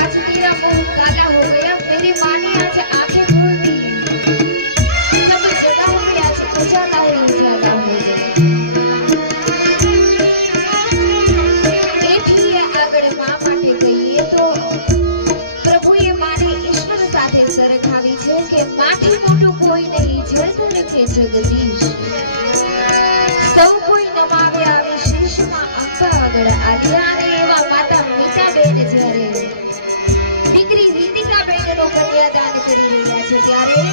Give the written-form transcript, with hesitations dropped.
आज तेरा मुंह काला हो गया, मेरी माँ ने आज आंखें खोल दी हैं। सब जगह में आज उजाला ही उजाला हो गया। एठीए આગળ માં માટે કહીએ તો પ્રભુએ માને ઈશ્વર સાથે સરખાવી છે કે માથી મોટું કોઈ નહીં, જળધર કે જગદીશ સૌ કોઈ નમાવે આવી શીશમાં અંબા આગળ આવ્યા। અને એવા માતા મીતાબેન જ્યારે દીકરી રીતિકાબેનનો કન્યાદાન કરી રહ્યા છે ત્યારે